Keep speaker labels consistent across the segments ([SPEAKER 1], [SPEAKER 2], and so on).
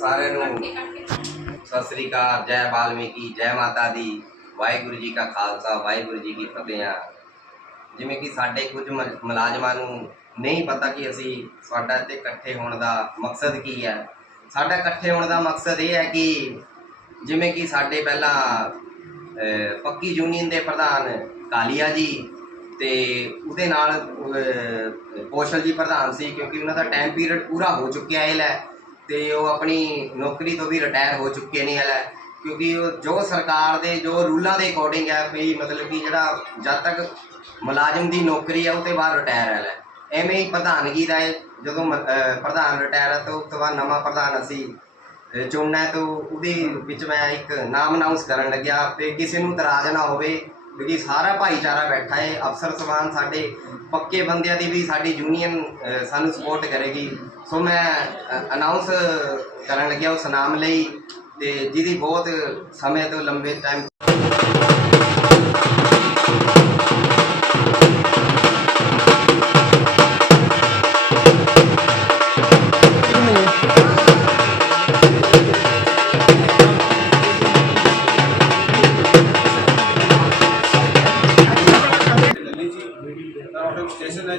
[SPEAKER 1] ਸਾਰਿਆਂ ਨੂੰ ਸਤਿ ਸ੍ਰੀ ਅਕਾਲ ਜੈ ਬਾਲਮੀਕੀ ਜੈ ਮਾਤਾ ਦੀ। ਵਾਹਿਗੁਰੂ ਜੀ ਕਾ ਖਾਲਸਾ ਵਾਹਿਗੁਰੂ ਜੀ ਕੀ ਫਤਿਹ ਆ। ਜਿਵੇਂ ਕਿ ਸਾਡੇ ਕੁਝ ਮੁਲਾਜ਼ਮਾਂ ਨੂੰ ਨਹੀਂ ਪਤਾ ਕਿ ਅਸੀਂ ਸਾਡਾ ਇੱਥੇ ਇਕੱਠੇ ਹੋਣ ਦਾ ਮਕਸਦ ਕੀ ਹੈ। ਸਾਡਾ ਇਕੱਠੇ ਹੋਣ ਦਾ ਮਕਸਦ ਇਹ ਹੈ ਕਿ ਜਿਵੇਂ ਕਿ ਸਾਡੇ ਪਹਿਲਾਂ ਪੱਕੀ ਯੂਨੀਅਨ ਦੇ ਪ੍ਰਧਾਨ ਕਾਲੀਆ ਜੀ ਤੇ ਉਹਦੇ ਨਾਲ ਕੌਸ਼ਲ ਜੀ ਪ੍ਰਧਾਨ ਸੀ ਕਿਉਂਕਿ ਉਹਨਾਂ ਦਾ ਟਾਈਮ ਪੀਰੀਅਡ ਪੂਰਾ ਹੋ ਚੁੱਕਿਆ ਹੈ ਲੈ। ਤੇ ਉਹ ਆਪਣੀ ਨੌਕਰੀ ਤੋਂ ਵੀ ਰਿਟਾਇਰ ਹੋ ਚੁੱਕੇ ਨੇ ਹਲੇ, ਕਿਉਂਕਿ ਉਹ ਜੋ ਸਰਕਾਰ ਦੇ, ਜੋ ਰੂਲਾਂ ਦੇ ਅਕੋਰਡਿੰਗ ਹੈ ਵੀ ਮਤਲਬ ਕਿ ਜਿਹੜਾ ਜਦ ਤੱਕ ਮੁਲਾਜ਼ਮ ਦੀ ਨੌਕਰੀ ਹੈ ਉਹ ਤੇ ਬਾਅਦ ਰਿਟਾਇਰ ਹੈ ਲੈ ਐਵੇਂ ਹੀ ਪ੍ਰਧਾਨਗੀ ਦਾ ਜਦੋਂ ਮ- ਪ੍ਰਧਾਨ ਰਿਟਾਇਰ ਹੈ ਤਾਂ ਉਸ ਤੋਂ ਬਾਅਦ ਨਵਾਂ ਪ੍ਰਧਾਨ ਅਸੀਂ ਚੁਣਨਾ ਹੈ, ਤਾਂ ਉਹਦੇ ਵਿੱਚ ਮੈਂ ਇੱਕ ਨਾਮ ਅਨਾਉਂਸ ਕਰਨ ਲੱਗਿਆ ਤੇ ਕਿਸੇ ਨੂੰ ਇਤਰਾਜ਼ ਨਾ ਹੋਵੇ ਕਿਉਂਕਿ ਸਾਰਾ ਭਾਈਚਾਰਾ ਬੈਠਾ ਹੈ ਅਫਸਰ ਸਮਾਨ ਸਾਡੇ, ਪੱਕੇ ਬੰਦਿਆਂ ਦੀ ਵੀ ਸਾਡੀ ਯੂਨੀਅਨ ਸਾਨੂੰ ਸਪੋਰਟ ਕਰੇਗੀ। ਸੋ ਮੈਂ ਅਨਾਉਂਸ ਕਰਨ ਲੱਗਿਆ ਉਸ ਨਾਮ ਲਈ ਤੇ ਜਿਹਦੀ ਬਹੁਤ ਸਮੇਂ ਤੋਂ ਲੰਬੇ ਟਾਈਮ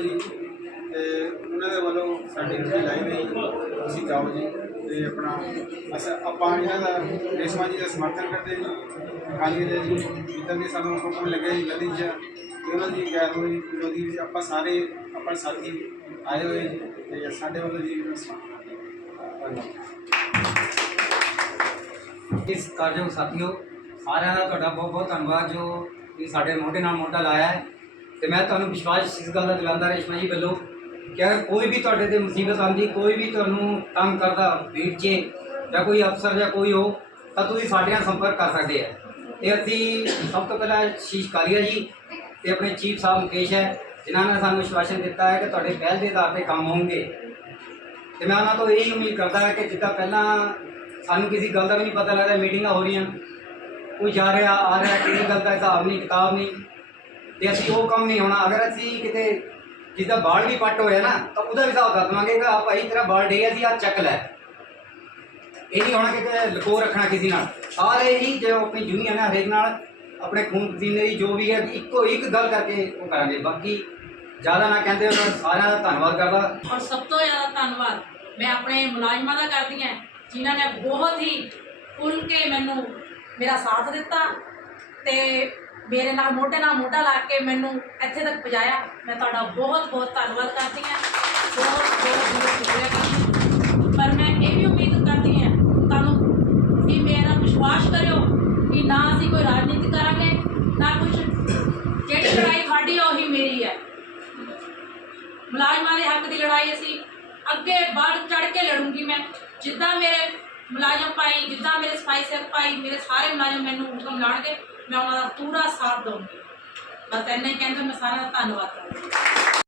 [SPEAKER 2] ਜੀ। ਤੇ ਉਹਨਾਂ ਦੇ ਵੱਲੋਂ ਸਾਡੀ ਜਿਹੜੀ ਲਾਈਨ ਹੈ ਜੀ, ਤੁਸੀਂ ਜਾਓ ਜੀ ਤੇ ਆਪਣਾ ਅਸਾਂ ਆਪਾਂ ਇਹਨਾਂ ਦਾ ਰੇਸ਼ਮਾ ਜੀ ਦਾ ਸਮਰਥਨ ਕਰਦੇ ਜੀ। ਅਕਾਲੀ ਦੇ ਜੀ ਜਿੱਦਾਂ ਵੀ ਸਾਨੂੰ ਹੁਕਮ ਲੱਗੇ ਜੀ ਨਦੀ ਚ ਤੇ ਉਹਨਾਂ ਦੀ ਗੈਰ ਹੋਈ ਵਿਰੋਧੀ ਵਿੱਚ ਆਪਾਂ ਸਾਰੇ ਆਪਣੇ ਸਾਥੀ ਆਏ ਹੋਏ ਜੀ ਤੇ ਸਾਡੇ ਵੱਲੋਂ ਜੀ ਇਹਨਾਂ ਦਾ ਸਮਰਥਨ ਧੰਨਵਾਦ।
[SPEAKER 3] ਇਸ ਕਾਰਜੋਗ ਸਾਥੀਓ ਸਾਰਿਆਂ ਦਾ ਤੁਹਾਡਾ ਬਹੁਤ ਬਹੁਤ ਧੰਨਵਾਦ ਜੋ ਇਹ ਸਾਡੇ ਮੋਢੇ ਨਾਲ ਮੋਢਾ ਲਾਇਆ ਹੈ। ਤੇ ਮੈਂ ਤੁਹਾਨੂੰ ਵਿਸ਼ਵਾਸ ਇਸ ਗੱਲ ਦਾ ਦਿਲਾਉਂਦਾ ਰੇਸ਼ਮਾ ਜੀ ਵੱਲੋਂ ਕਿ ਅਗਰ ਕੋਈ ਵੀ ਤੁਹਾਡੇ ਤੇ ਮੁਸੀਬਤ ਆਉਂਦੀ, ਕੋਈ ਵੀ ਤੁਹਾਨੂੰ ਤੰਗ ਕਰਦਾ ਵੀਰ 'ਚ ਜਾਂ ਕੋਈ ਅਫਸਰ ਜਾਂ ਕੋਈ ਹੋ ਤਾਂ ਤੁਸੀਂ ਸਾਡੇ ਨਾਲ ਸੰਪਰਕ ਕਰ ਸਕਦੇ ਆ। ਤੇ ਅਸੀਂ ਸਭ ਤੋਂ ਪਹਿਲਾਂ ਸ਼ੀਸ਼ ਕਾਲੀਆ ਜੀ ਤੇ ਆਪਣੇ ਚੀਫ ਸਾਹਿਬ ਮੁਕੇਸ਼ ਹੈ, ਜਿਨ੍ਹਾਂ ਨੇ ਸਾਨੂੰ ਵਿਸ਼ਵਾਸਨ ਦਿੱਤਾ ਹੈ ਕਿ ਤੁਹਾਡੇ ਪਹਿਲ ਦੇ ਆਧਾਰ ਤੇ ਕੰਮ ਹੋਣਗੇ ਤੇ ਮੈਂ ਉਹਨਾਂ ਤੋਂ ਇਹੀ ਉਮੀਦ ਕਰਦਾ ਹਾਂ ਕਿ ਜਿੱਦਾਂ ਪਹਿਲਾਂ ਸਾਨੂੰ ਕਿਸੇ ਗੱਲ ਦਾ ਵੀ ਨਹੀਂ ਪਤਾ ਲੱਗਦਾ, ਮੀਟਿੰਗਾਂ ਹੋ ਰਹੀਆਂ, ਕੋਈ ਜਾ ਰਿਹਾ, ਆ ਰਿਹਾ ਕਿਸੇ ਗੱਲ ਦਾ ਹਿਸਾਬ ਨਹੀਂ, ਕਿਤਾਬ ਨਹੀਂ ਤੇ ਅਸੀਂ ਉਹ ਕੰਮ ਨਹੀਂ ਹੋਣਾ। ਅਗਰ ਅਸੀਂ ਕਿਤੇ ਜਿੱਦਾਂ ਬਾਲ ਵੀ ਪੱਟ ਹੋਇਆ ਨਾ, ਤਾਂ ਉਹਦਾ ਵੀ ਹਿਸਾਬ ਕਰ ਦਵਾਂਗੇ ਕਿ ਆ ਭਾਈ ਤੇਰਾ ਬਾਲ ਡੇ ਸੀ ਆ ਚੱਕ ਲੈ। ਇਹ ਨਹੀਂ ਹੋਣਾ ਕਿ ਲਕੋ ਰੱਖਣਾ ਕਿਸੇ ਨਾਲ। ਸਾਰੇ ਹੀ ਜੋ ਆਪਣੀ ਯੂਨੀਅਨ ਹੈ ਹਰੇਕ ਨਾਲ ਆਪਣੇ ਖੂਨ ਪਸੀਨੇ ਦੀ ਜੋ ਵੀ ਹੈ, ਇੱਕੋ ਇੱਕ ਗੱਲ ਕਰਕੇ ਉਹ ਕਰਾਂਗੇ। ਬਾਕੀ ਜ਼ਿਆਦਾ ਨਾ ਕਹਿੰਦੇ ਉਹਨਾਂ ਸਾਰਿਆਂ ਦਾ ਧੰਨਵਾਦ ਕਰਦਾ।
[SPEAKER 4] ਔਰ ਸਭ ਤੋਂ ਜ਼ਿਆਦਾ ਧੰਨਵਾਦ, ਮੈਂ ਆਪਣੇ ਮੁਲਾਜ਼ਮਾਂ ਦਾ ਕਰਦੀ ਹਾਂ, ਜਿਨ੍ਹਾਂ ਨੇ ਬਹੁਤ ਹੀ ਖੁੱਲ ਕੇ ਮੈਨੂੰ ਮੇਰਾ ਸਾਥ ਦਿੱਤਾ ਤੇ ਮੇਰੇ ਨਾਲ ਮੋਢੇ ਨਾਲ ਮੋਢਾ ਲਾ ਕੇ ਮੈਨੂੰ ਇੱਥੇ ਤੱਕ ਪਹੁੰਚਾਇਆ। ਮੈਂ ਤੁਹਾਡਾ ਬਹੁਤ ਬਹੁਤ ਧੰਨਵਾਦ ਕਰਦੀ ਹਾਂ। ਬਹੁਤ ਬਹੁਤ ਬਹੁਤ ਸ਼ੁਕਰੀਆ ਕਰਦੀ ਹਾਂ। ਪਰ ਮੈਂ ਇਹ ਵੀ ਉਮੀਦ ਕਰਦੀ ਹਾਂ, ਤੁਹਾਨੂੰ ਵੀ ਮੇਰਾ ਵਿਸ਼ਵਾਸ ਕਰਿਓ ਕਿ ਨਾ ਅਸੀਂ ਕੋਈ ਰਾਜਨੀਤੀ ਕਰਾਂਗੇ, ਨਾ ਕੁਝ ਜਿਹੜੀ ਲੜਾਈ ਸਾਡੀ ਉਹੀ ਮੇਰੀ ਹੈ ਮੁਲਾਜ਼ਮਾਂ ਦੇ ਹੱਕ ਦੀ ਲੜਾਈ ਅਸੀਂ ਅੱਗੇ ਵੱਧ ਚੜ ਕੇ ਲੜੂੰਗੀ ਮੈਂ। ਜਿੱਦਾਂ ਮੇਰੇ ਮੁਲਾਜ਼ਮ ਭਾਈ, ਜਿੱਦਾਂ ਮੇਰੇ ਸਫ਼ਾਈ ਸੇਵਕ ਭਾਈ, ਮੇਰੇ ਸਾਰੇ ਮੁਲਾਜ਼ਮ ਮੈਨੂੰ ਹੁਕਮ ਲਾਉਣਗੇ, ਮੈਂ ਉਹਨਾਂ ਦਾ ਪੂਰਾ ਸਾਥ ਦਊਂਗੀ। ਬਸ ਇੰਨਾ ਹੀ ਕਹਿੰਦੇ, ਮੈਂ ਸਾਰਿਆਂ ਦਾ ਧੰਨਵਾਦ ਕਰਦੀ